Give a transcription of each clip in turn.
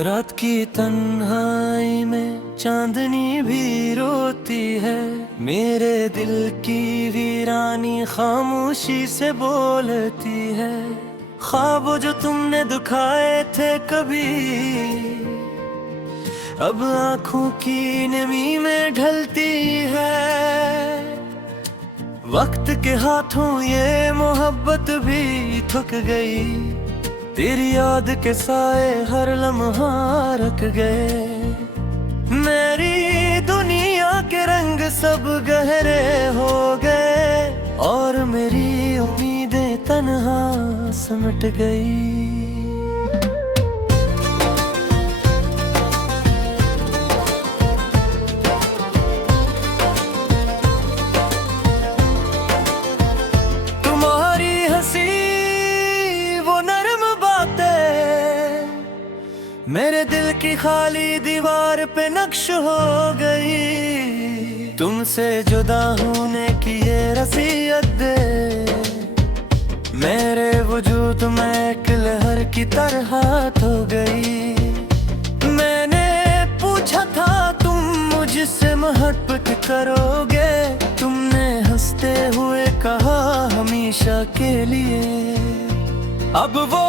रात की तन्हाई में चांदनी भी रोती है, मेरे दिल की वीरानी खामोशी से बोलती है। ख्वाब जो तुमने दुखाए थे कभी, अब आंखों की नमी में ढलती है। वक्त के हाथों ये मोहब्बत भी थक गई, तेरी याद के साए हर लम्हा रख गए। मेरी दुनिया के रंग सब गहरे हो गए, और मेरी उम्मीदें तन्हा सिमट गई। मेरे दिल की खाली दीवार पे नक्श हो गई, तुमसे जुदा होने की ये रसीयत दे। मेरे वजूद में एक लहर की तरह हो गई। मैंने पूछा था तुम मुझसे मोहब्बत करोगे, तुमने हंसते हुए कहा हमेशा के लिए। अब वो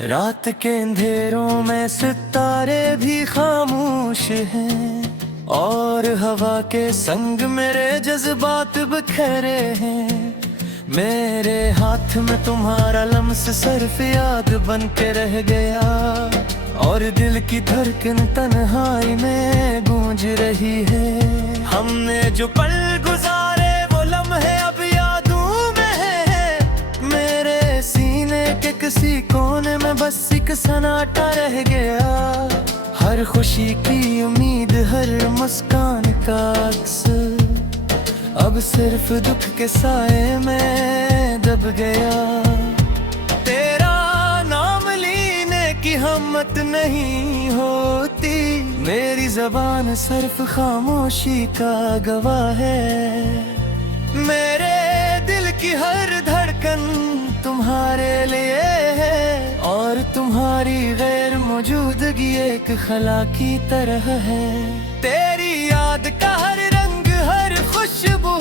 रात के अंधेरों में सितारे भी खामोश हैं, और हवा के संग मेरे जज्बात बिखरे हैं। मेरे हाथ में तुम्हारा लम्स सिर्फ याद बन के रह गया, और दिल की धड़कन तन्हाई में गूंज रही है। हमने जो पल गुजारे वो लम्हे अब यादों में है, मेरे सीने के किसी कोने में बस एक सन्नाटा रह गया। हर खुशी की उम्मीद, हर मुस्कान का अक्स, अब सिर्फ दुख के साए में दब गया। तेरा नाम लेने की हिम्मत नहीं होती, मेरी जबान सिर्फ खामोशी का गवाह है। मेरे दिल की हर धड़कन तुम्हारे लिए है, और तुम्हारी गैर मौजूदगी एक खला की तरह है। तेरी याद का हर रंग, हर खुशबू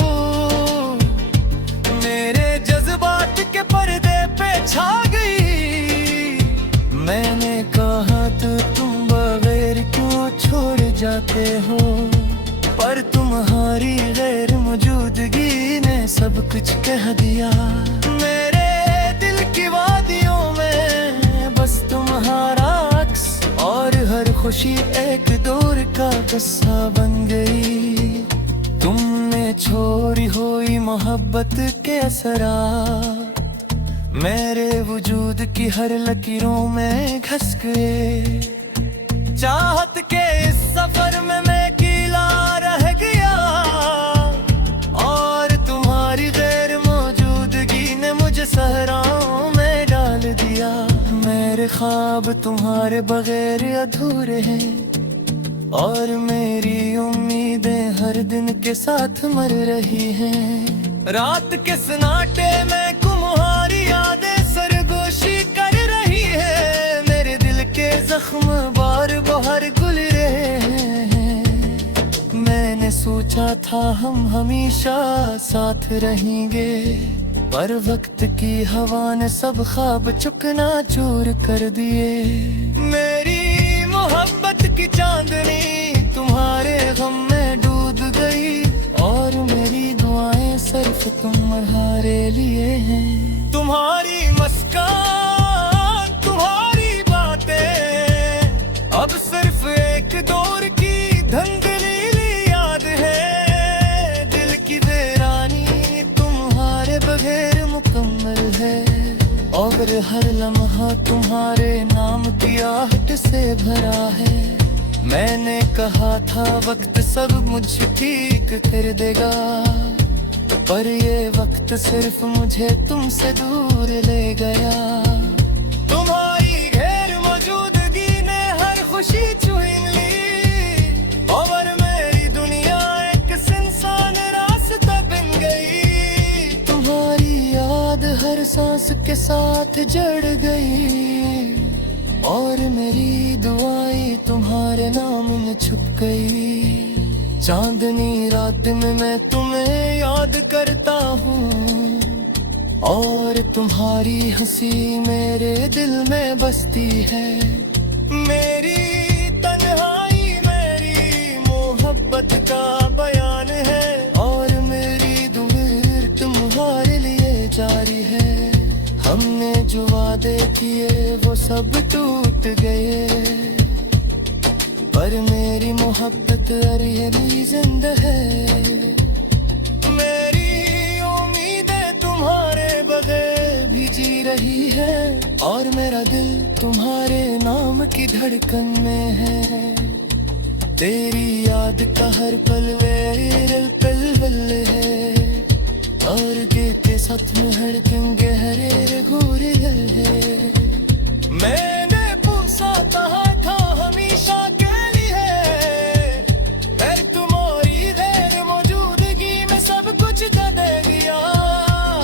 मेरे जज्बात के पर्दे पे छा गई। मैंने कहा तो तुम बगैर क्यों छोड़ जाते हो, पर तुम्हारी गैर मौजूदगी ने सब कुछ कह दिया। मेरे दिल की वादियों में बस तुम्हारा अक्स, और हर खुशी एक दौर का किस्सा बन गई। तुमने छोड़ी हुई मोहब्बत के असरा मेरे वजूद की हर लकीरों में घस गए। चाहत के इस सफर में मैं अकेला रह गया, और तुम्हारी गैर मौजूदगी ने मुझे सहराओं में डाल दिया। मेरे ख्वाब तुम्हारे बगैर अधूरे हैं, और मेरी उम्मीदें हर दिन के साथ मर रही हैं। रात के सन्नाटे में तुम्हारी यादें सरगोशी कर रही है। मेरे दिल के जख्म बार बार गुल रहे हैं। मैंने सोचा था हम हमेशा साथ रहेंगे, पर वक्त की हवा ने सब ख्वाब चुकना चूर कर दिए। मेरी मोहब्बत की चांदनी तुम्हारे गम में डूब गई, और मेरी दुआएं सिर्फ तुम्हारे लिए हैं। तुम्हारी मुस्कान, तुम्हारी बातें अब सिर्फ एक दौर की धंधली याद है। दिल की वीरानी तुम्हारे बगैर मुकम्मल है, और हर लम्हा तुम्हारे नाम की आहट से भरा है। मैंने कहा था वक्त सब मुझ ठीक कर देगा, पर ये वक्त सिर्फ मुझे तुमसे दूर ले गया। तुम्हारी गैर मौजूदगी ने हर खुशी छीन ली, और मैं सांस के साथ जड़ गई, और मेरी दुआएं तुम्हारे नाम में छुप गई। चांदनी रात में मैं तुम्हें याद करता हूँ, और तुम्हारी हंसी मेरे दिल में बसती है। मेरी तन्हाई मेरी मोहब्बत का बयान है, और मेरी दुआ तुम्हारे लिए जारी है। हमने जो वादे किए वो सब टूट गए, पर मेरी मोहब्बत अभी जिंदा है। मेरी उम्मीदें तुम्हारे बगैर भी जी रही है, और मेरा दिल तुम्हारे नाम की धड़कन में है। तेरी याद का हर पल मेरे पल है, और के साथ में हड़कन गहरे घूरे है। मैंने पूछा कहा था हमेशा के लिए, मैं तुम्हारी गैर मौजूदगी में सब कुछ दे दिया।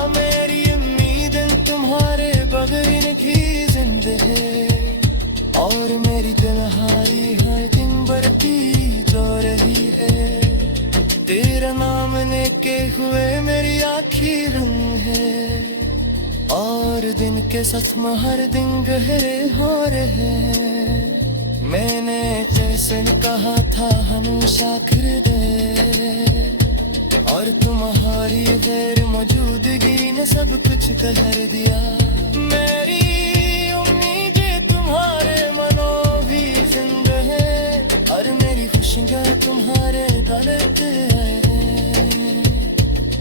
मेरी उम्मीदें तुम्हारे बगैर की जिंदा है, और मेरी तन्हाई हर दिन बढ़ती जो रही है। तेरा नाम लेके हुए मेरी आँखी रंग है, और दिन के साथ में हर दिन गहरे हो रहे हैं। मैंने जैसे कहा था हमेशा कर दे, और तुम्हारी गैर मौजूदगी ने सब कुछ कर दिया। मेरी उम्मीदें तुम्हारे मनों भी जिंदा है, और मेरी खुशियाँ तुम्हारे दौलत है।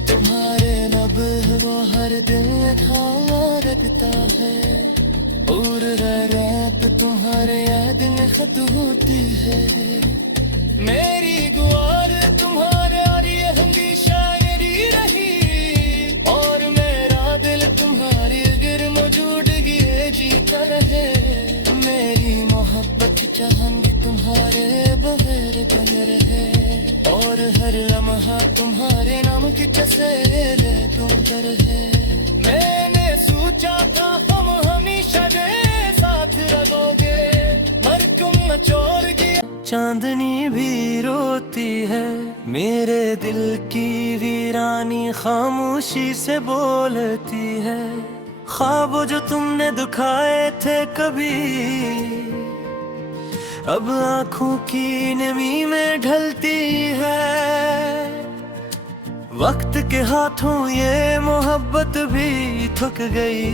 तुम्हारे लब वो हर दिन खाना रखता है, और रात तुम्हारे याद में खत होती है। मेरी गुआर तुम्हारे और ये हमेशा शायरी रही, और मेरा दिल तुम्हारी गिर मौजूदगी जीता रहे। मेरी मोहब्बत चाहूंगी तुम्हारे बगैर कर रहे, और हर लम्हा तुम्हारे नाम की चसेरे तुम कर है। मैंने सोचा था हम हमेशा दे साथ रहोगे, मर तुम न छोड़ गया। चांदनी भी रोती है, मेरे दिल की वीरानी खामोशी से बोलती है। ख्वाब जो तुमने दुखाए थे कभी, अब आंखों की नमी में ढलती है। वक्त के हाथों ये मोहब्बत भी थक गई,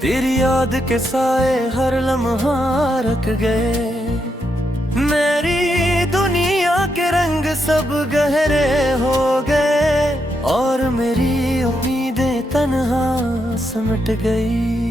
तेरी याद के साए हर लम्हा रख गए। मेरी दुनिया के रंग सब गहरे हो गए, और मेरी उम्मीदें तन्हा सिमट गई।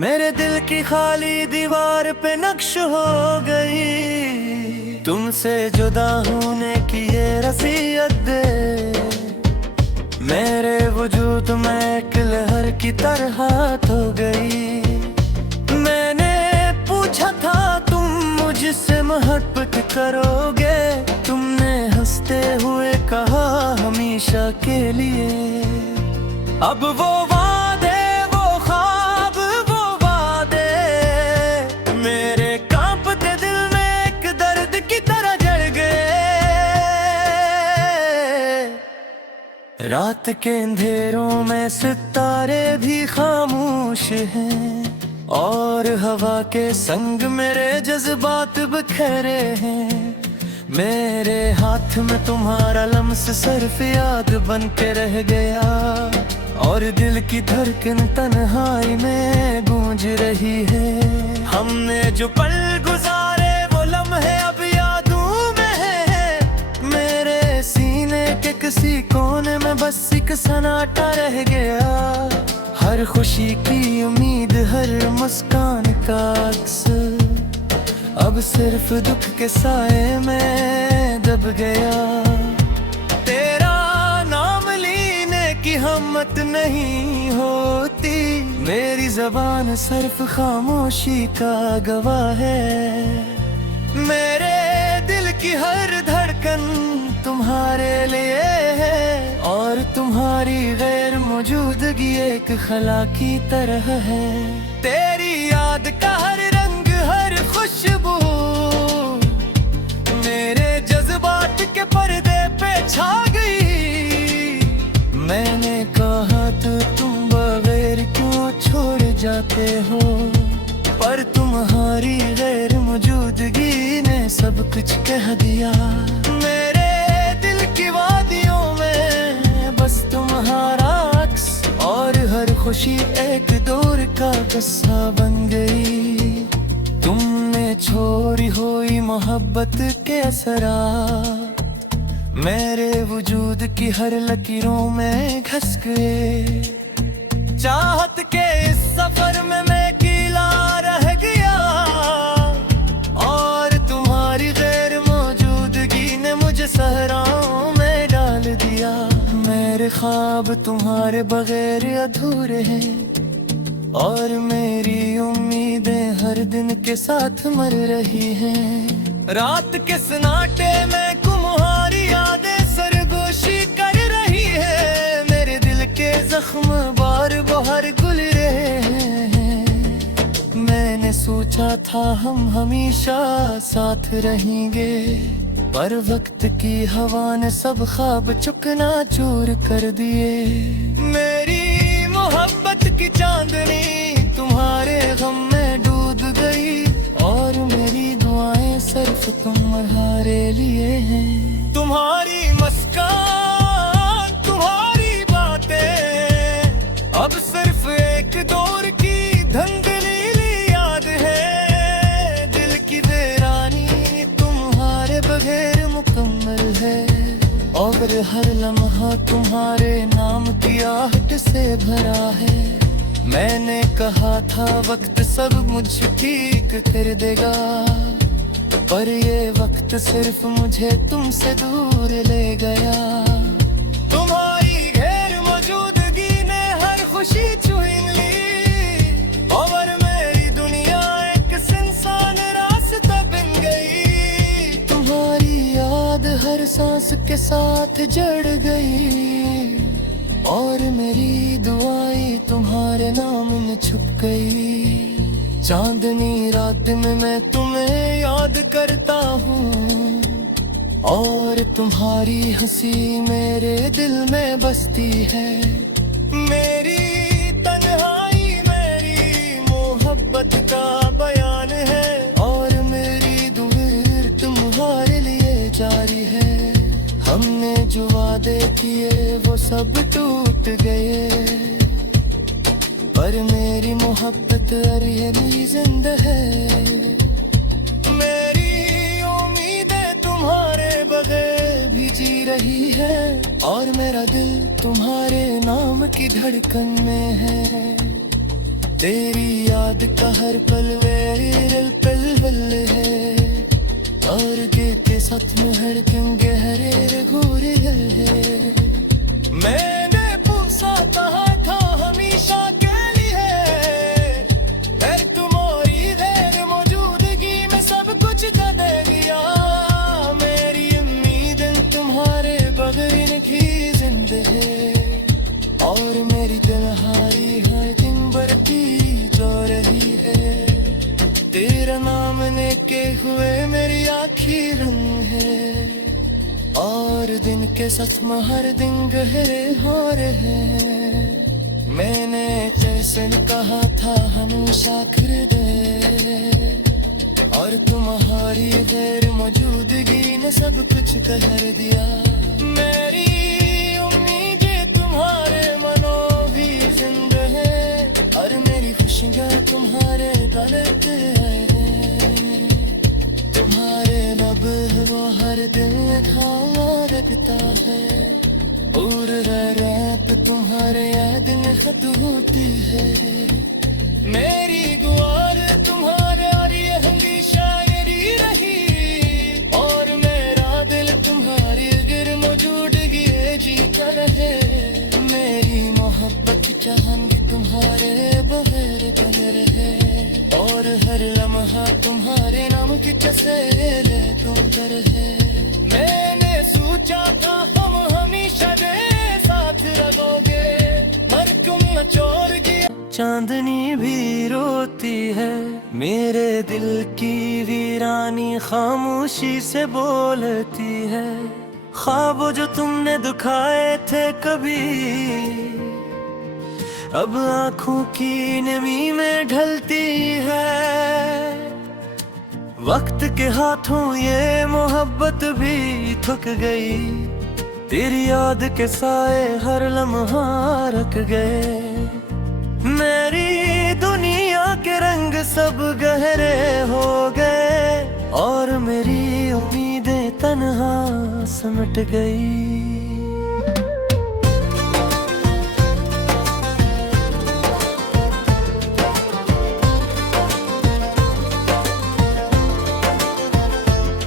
मेरे दिल की खाली दीवार पे नक्श हो गई, तुमसे जुदा होने की ये रसीयत दे। मेरे वजूद में एक लहर की तरह हो गई। मैंने पूछा था तुम मुझसे मोहब्बत करोगे, तुमने हंसते हुए कहा हमेशा के लिए। अब वो वादे वो ख्वाब वो वादे मेरे कांपते दिल में एक दर्द की तरह जड़ गए। रात के अंधेरों में सितारे भी खामोश हैं, और हवा के संग मेरे जज्बात बिखरे हैं। मेरे हाथ में तुम्हारा लम्स सिर्फ याद बन के रह गया, और दिल की धड़कन तन्हाई में गूंज रही है। हमने जो पल गुजारे वो लम्हे अब यादों में है। मेरे सीने के किसी कोने में बस एक सन्नाटा रह गया। हर खुशी की उम्मीद हर मुस्कान का अक्स अब सिर्फ दुख के साए में दब गया। तेरा नाम लेने की हम कीमत नहीं होती। मेरी ज़बान सिर्फ खामोशी का गवाह है। मेरे दिल की हर धड़कन तुम्हारे लिए है, और तुम्हारी गैर मौजूदगी एक खला की तरह है। तेरी याद का हर रंग, हर खुशबू मेरे जज्बात के पर्दे पे छा गई। मैंने कहा तो तुम बगैर क्यों छोड़ जाते हो, पर तुम्हारी गैर मौजूदगी ने सब कुछ कह दिया। मेरे दिल की वादियों में बस तुम्हारा अक्स, और हर खुशी एक दौर का किस्सा बन गई। तुमने छोड़ी हुई मोहब्बत के असरा मेरे वजूद की हर लकीरों में घस गए। चाहत के इस सफर में मैं अकेला रह गया, और तुम्हारी गैर मौजूदगी ने मुझे सहराओं में डाल दिया। मेरे ख्वाब तुम्हारे बगैर अधूरे हैं, और मेरी उम्मीदें हर दिन के साथ मर रही हैं। रात के सन्नाटे में तुम्हारी यादें सरगोशी कर रही है। मेरे दिल के जख्म बार बार खुल रहे हैं। मैंने सोचा था हम हमेशा साथ रहेंगे, पर वक्त की हवा ने सब ख्वाब चुकना चूर कर दिए। मेरी मोहब्बत की चांदनी तुम्हारे गम में डूब गई, और मेरी दुआएं सिर्फ तुम्हारे लिए हैं। तुम्हारी मुस्कान, तुम्हारी बातें अब सिर्फ एक दौर की धंधलीली याद है। दिल की वीरानी तुम्हारे बगैर मुकम्मल है, और हर लम्हा तुम्हारे नाम की आहट से भरा है। मैंने कहा था वक्त सब मुझ ठीक कर देगा, पर ये वक्त सिर्फ मुझे तुमसे दूर ले गया। तुम्हारी गैर मौजूदगी ने हर खुशी छीन ली, और मेरी दुनिया एक सुनसान रास्ता बन गई। तुम्हारी याद हर सांस के साथ जड़ गई, और मेरी दुआएं तुम्हारे नाम में छुप गई। चांदनी रात में मैं तुम्हें याद करता हूँ, और तुम्हारी हंसी मेरे दिल में बसती है। मेरी तन्हाई मेरी मोहब्बत का बयान है, और मेरी दुआ तुम्हारे लिए जारी है। हमने जो वादे किए वो सब टूट गए, पर मेरी मोहब्बत अभी जिंदा है। मेरी उम्मीदें तुम्हारे बगैर भी जी रही है, और मेरा दिल तुम्हारे नाम की धड़कन में है। तेरी याद का हर पल मेरे पल है, और के साथ में धड़कन गहरे घूरे है। मैंने पूछा कहा था हमेशा के लिए, पर तुम्हारी गैर मौजूदगी में सब कुछ दे दिया। मेरी उम्मीदें तुम्हारे बगैर की जिंदा है, और मेरी तुम्हारी हर दिन बढ़ती जा रही है। तेरा नाम लेके हुए मेरी आखिर रंग है, और दिन के साथ में हर दिन गहरे हो रहे हैं। मैंने जैसे कहा था हमेशा कर दे, और तुम्हारी गैर मौजूदगी ने सब कुछ कहर दिया। मेरी उम्मीदें तुम्हारे मनों भी जिंदा है, और मेरी खुशियाँ तुम्हारे गलत है। तुम्हारे रब वो हर दिल खाना रखता है, और रात तुम्हारे याद में खत होती है। मेरी गुआर तुम्हारे और ये हमेशा शायरी रही, और मेरा दिल तुम्हारी गिर मौजूदगी जीता रहे। मेरी चाहूंगी तुम्हारे बगैर कहीं रहे, और हर लम्हा तुम्हारे नाम की तस्वीर तुम पर है। मैंने सोचा था हम हमेशा दे साथ रहोगे, मर तुम न छोड़ दिया। चांदनी भी रोती है, मेरे दिल की वीरानी खामोशी से बोलती है। ख्वाब जो तुमने दुखाए थे कभी, अब आंखों की नमी में ढलती है। वक्त के हाथों ये मोहब्बत भी थक गई, तेरी याद के साए हर लम्हा रख गए। मेरी दुनिया के रंग सब गहरे हो गए, और मेरी उम्मीदें तन्हा सिमट गई।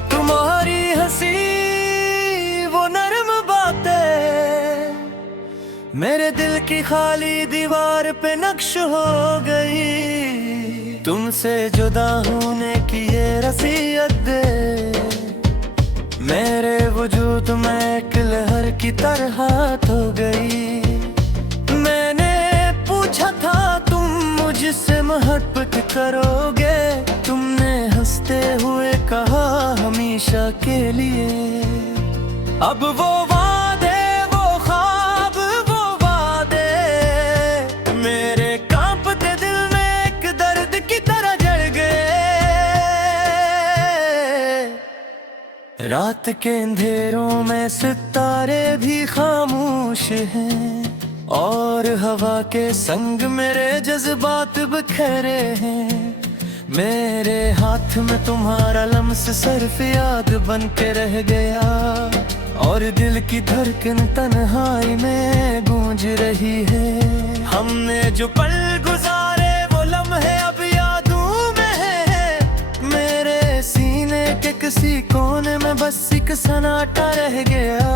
तुम्हारी हंसी वो नरम बातें मेरे दिल की खाली दीवार पे नक्श हो गई। तुमसे जुदा होने की ये रसीयत दे, मेरे वजूद में एक लहर की तरह हो गई। मैंने पूछा था तुम मुझसे मोहब्बत करोगे, तुमने हंसते हुए कहा हमेशा के लिए। अब वो वादे वो ख्वाब वो वादे मेरे कांपते दिल में एक दर्द की तरह जड़ गए। रात के अंधेरों में सितारे भी खामोश हैं, और हवा के संग मेरे जज्बात बिखरे हैं। मेरे हाथ में तुम्हारा लम्स सिर्फ याद बन के रह गया, और दिल की धड़कन तन्हाई में गूंज रही है। हमने जो पल गुजारे वो लम्हे अब यादों में है, मेरे सीने के किसी कोने में बस एक सन्नाटा रह गया।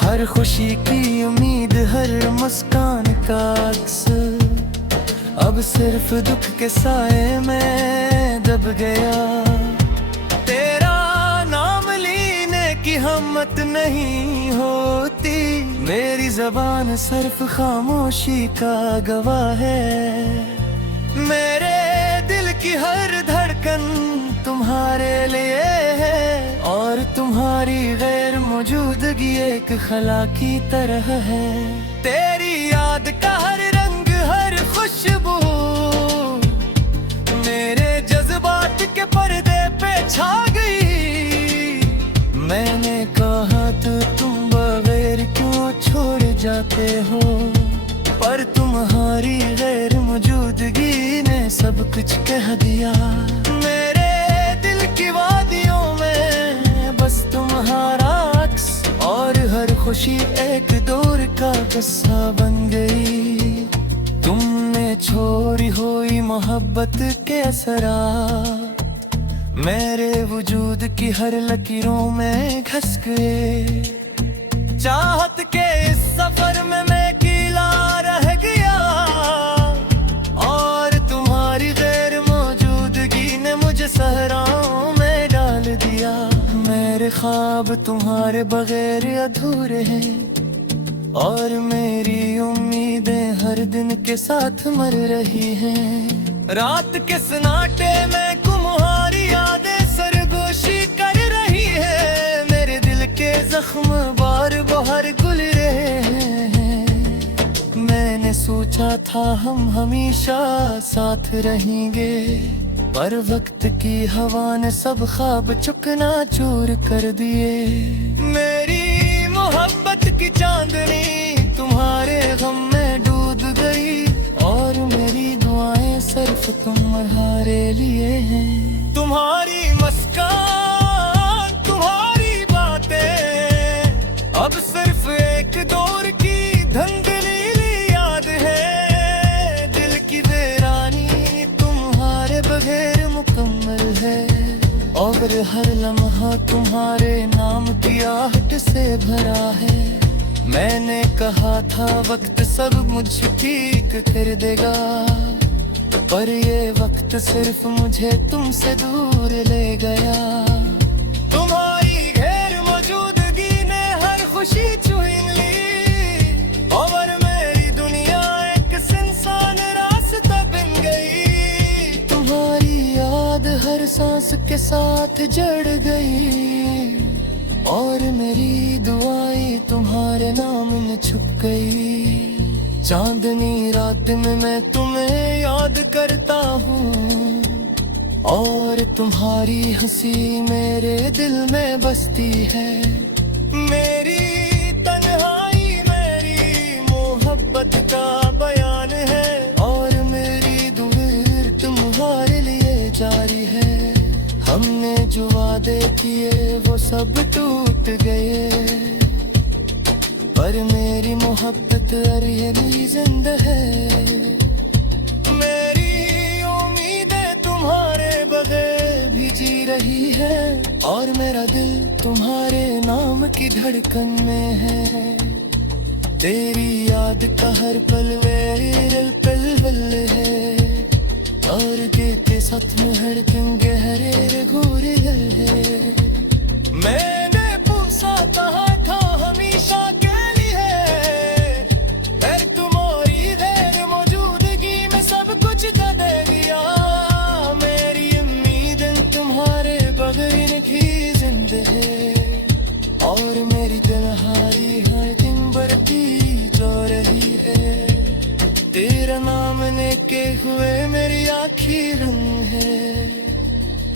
हर खुशी की उम्मीद हर मुस्कान का अक्स अब सिर्फ दुख के साए में दब गया। तेरा नाम लेने की हिम्मत नहीं होती, मेरी जबान सिर्फ खामोशी का गवाह है। मेरे दिल की हर धड़कन तुम्हारे लिए है, और तुम्हारी गैर मौजूदगी एक खला की तरह है। तेरी याद का हर रंग हर खुशबू मेरे जज्बात के पर्दे पे छा गई। मैंने कहा तो तुम बगैर क्यों छोड़ जाते हो, पर तुम्हारी गैर मौजूदगी ने सब कुछ कह दिया। मेरे दिल की वादियों में बस तुम्हारा अक्स, और हर खुशी एक दौर का किस्सा बन गई। तुमने छोड़ी हुई मोहब्बत के असरा मेरे वजूद की हर लकीरों में घस गए। चाहत के इस सफर में मैं अकेला रह गया, और तुम्हारी गैर मौजूदगी ने मुझे सहराओं में डाल दिया। मेरे ख्वाब तुम्हारे बगैर अधूरे हैं, और मेरी उम्मीदें हर दिन के साथ मर रही हैं। रात के सन्नाटे में तुम्हारी यादें सरगोशी कर रही है। मेरे दिल के जख्म बार बार गुल रहे हैं। मैंने सोचा था हम हमेशा साथ रहेंगे, पर वक्त की हवा ने सब ख्वाब चुकना चूर कर दिए। मेरी मोहब्बत की चांदनी तुम्हारे गम में डूब गई, और मेरी दुआएं सिर्फ तुम्हारे लिए हैं। तुम्हारी मुस्कान तुम्हारी बातें अब सिर्फ एक दौर की धंधली याद है। दिल की वीरानी तुम्हारे बगैर मुकम्मल है, और हर लम्हा तुम्हारे नाम की आहट से भरा है। मैंने कहा था वक्त सब मुझ ठीक कर देगा, पर ये वक्त सिर्फ मुझे तुमसे दूर ले गया। तुम्हारी गैर मौजूदगी ने हर खुशी छीन ली, और मेरी दुनिया एक सुनसान रास्ता बन गई। तुम्हारी याद हर सांस के साथ जड़ गई, और मेरी दुआएं तुम्हारे नाम में छुप गई। चांदनी रात में मैं तुम्हें याद करता हूँ, और तुम्हारी हंसी मेरे दिल में बसती है। मेरी तन्हाई मेरी मोहब्बत का बयान है, और मेरी दुआ तुम्हारे लिए जारी है। हमने जो वादे किए वो सब टूट गए, पर मेरी मोहब्बत अभी जिंदा है। मेरी उम्मीदें तुम्हारे बगैर भी जी रही है, और मेरा दिल तुम्हारे नाम की धड़कन में है। तेरी याद का हर पल मेरे पल है, और के साथ में धड़कन गहरे घूरे है। मैंने पूछा कहा था हमेशा के लिए, मैं तुम्हारी गैर मौजूदगी में सब कुछ दे दिया। मेरी उम्मीदें तुम्हारे बगैर की जिंदा है, और मेरी तन्हाई हर दिन बढ़ती जा रही है। तेरा नाम लेके हुए मेरी आखिर रंग है,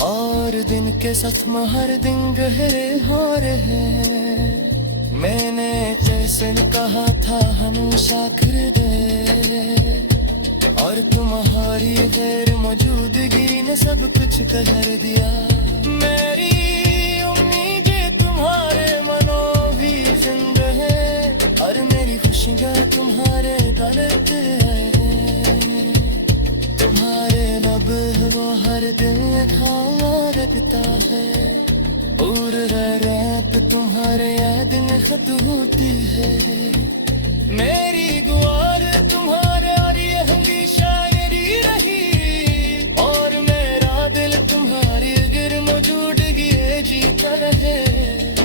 और दिन के साथ हर दिन गहरे हो रहे हैं। मैंने जैसे कहा था हमेशा कर दे, और तुम्हारी गैर मौजूदगी ने सब कुछ कर दिया। मेरी उम्मीदें तुम्हारे मनों भी जिंदा है, और मेरी खुशियाँ तुम्हारे डालते हैं। तुम्हारे लब वो हर दिन खाना रखता है, और रैप तुम्हारे याद में खत होती है। मेरी गुआर तुम्हारे और ये हमेशा शायरी रही, और मेरा दिल तुम्हारी गिर मौजूदगी जीता रहे।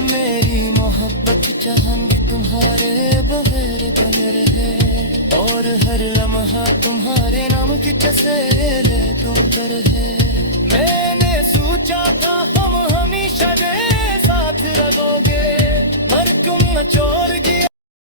मेरी मोहब्बत चाहंगी तुम्हारे बगैर कर है, और हर लम्हा तुम्हारे नाम की तस्वीर तुम